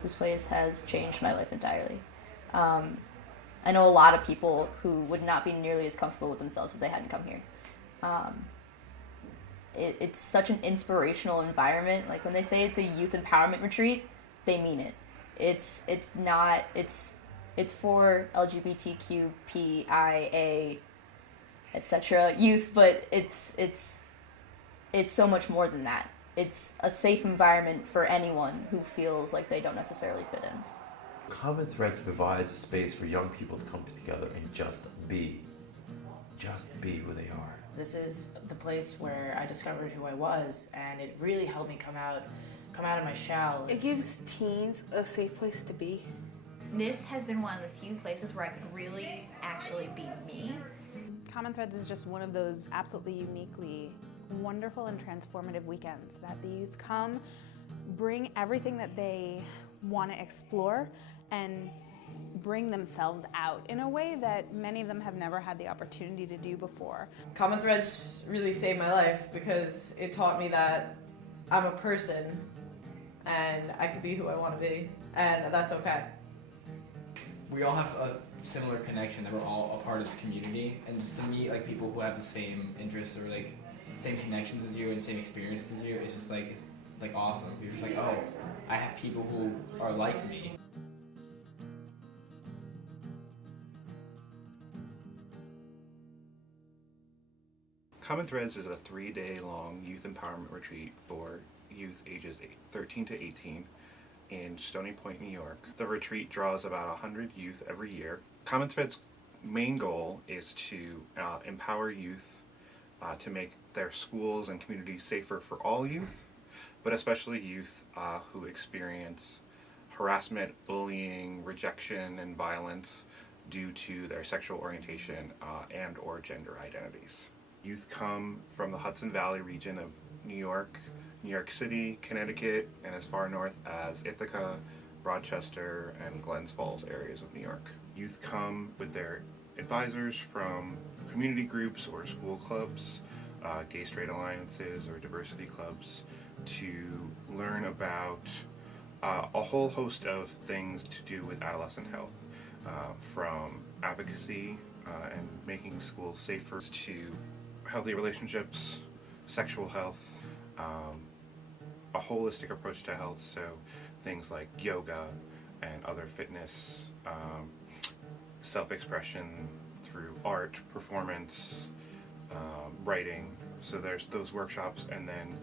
This place has changed my life entirely. I know a lot of people who would not be nearly as comfortable with themselves if they hadn't come here. Um, it's such an inspirational environment. Like when they say it's a youth empowerment retreat, they mean it. It's not it's for LGBTQPIA etc. youth, but it's so much more than that. It's a safe environment for anyone who feels like they don't necessarily fit in. Common Threads provides a space for young people to come together and just be who they are. This is the place where I discovered who I was, and it really helped me come out of my shell. It gives teens a safe place to be. This has been one of the few places where I could really actually be me. Common Threads is just one of those absolutely uniquely wonderful and transformative weekends that the youth come, bring everything that they want to explore, and bring themselves out in a way that many of them have never had the opportunity to do before. Common Threads really saved my life because it taught me that I'm a person and I can be who I want to be, and that's okay. We all have a similar connection, that we're all a part of this community, and just to meet like people who have the same interests or like same connections as you and same experiences as you, it's just like it's awesome. You're just like, oh, I have people who are like me. Common Threads is a 3-day-long youth empowerment retreat for youth ages 13 to 18 in Stony Point, New York. The retreat draws about 100 youth every year. Common Threads' main goal is to empower youth to make their schools and communities safer for all youth, but especially youth who experience harassment, bullying, rejection, and violence due to their sexual orientation and or gender identities. Youth come from the Hudson Valley region of New York, New York City, Connecticut, and as far north as Ithaca, Rochester, and Glens Falls areas of New York. Youth come with their advisors from community groups or school clubs, gay straight alliances or diversity clubs, to learn about a whole host of things to do with adolescent health, from advocacy and making schools safer to healthy relationships, sexual health, a holistic approach to health, so things like yoga and other fitness, self-expression through art, performance, writing. So there's those workshops, and then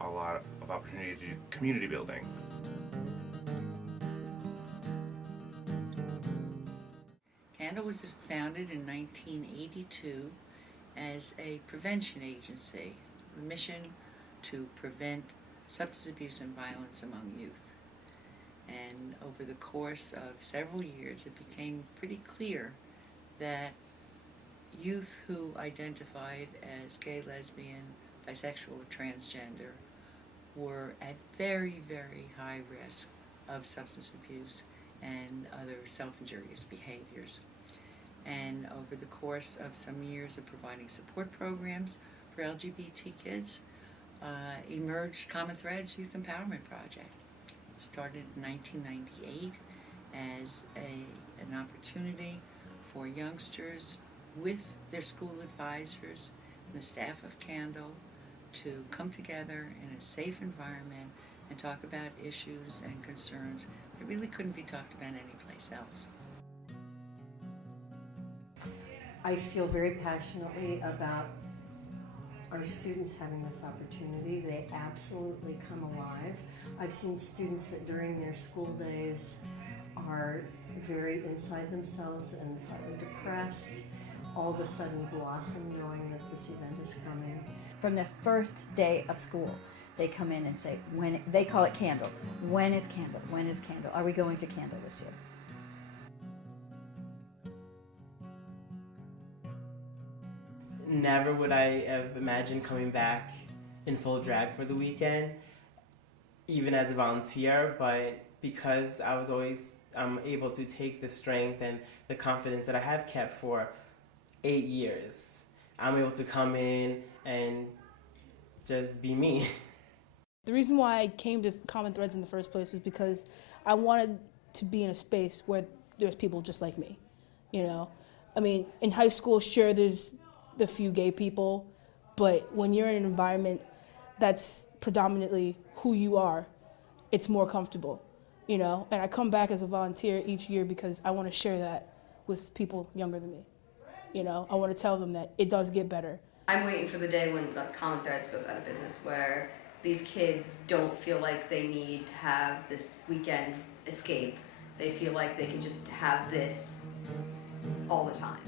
a lot of opportunity to do community building. CANDLE was founded in 1982 as a prevention agency, a mission to prevent substance abuse and violence among youth. And over the course of several years, it became pretty clear that youth who identified as gay, lesbian, bisexual, or transgender were at very, very high risk of substance abuse and other self-injurious behaviors. And over the course of some years of providing support programs for LGBT kids, emerged Common Threads Youth Empowerment Project. It started in 1998 as an opportunity for youngsters with their school advisors and the staff of CANDLE to come together in a safe environment and talk about issues and concerns that really couldn't be talked about anyplace else. I feel very passionately about our students having this opportunity. They absolutely come alive. I've seen students that during their school days are very inside themselves and slightly depressed, all of a sudden blossom knowing that this event is coming. From the first day of school, they come in and say, they call it CANDLE. When is CANDLE? When is CANDLE? Are we going to CANDLE this year? Never would I have imagined coming back in full drag for the weekend, even as a volunteer, but because I'm able to take the strength and the confidence that I have kept for 8 years, I'm able to come in and just be me. The reason why I came to Common Threads in the first place was because I wanted to be in a space where there's people just like me, you know? I mean, in high school, sure, there's the few gay people, but when you're in an environment that's predominantly who you are, it's more comfortable, you know? And I come back as a volunteer each year because I want to share that with people younger than me. You know, I want to tell them that it does get better. I'm waiting for the day when like Common Threads goes out of business, where these kids don't feel like they need to have this weekend escape. They feel like they can just have this all the time.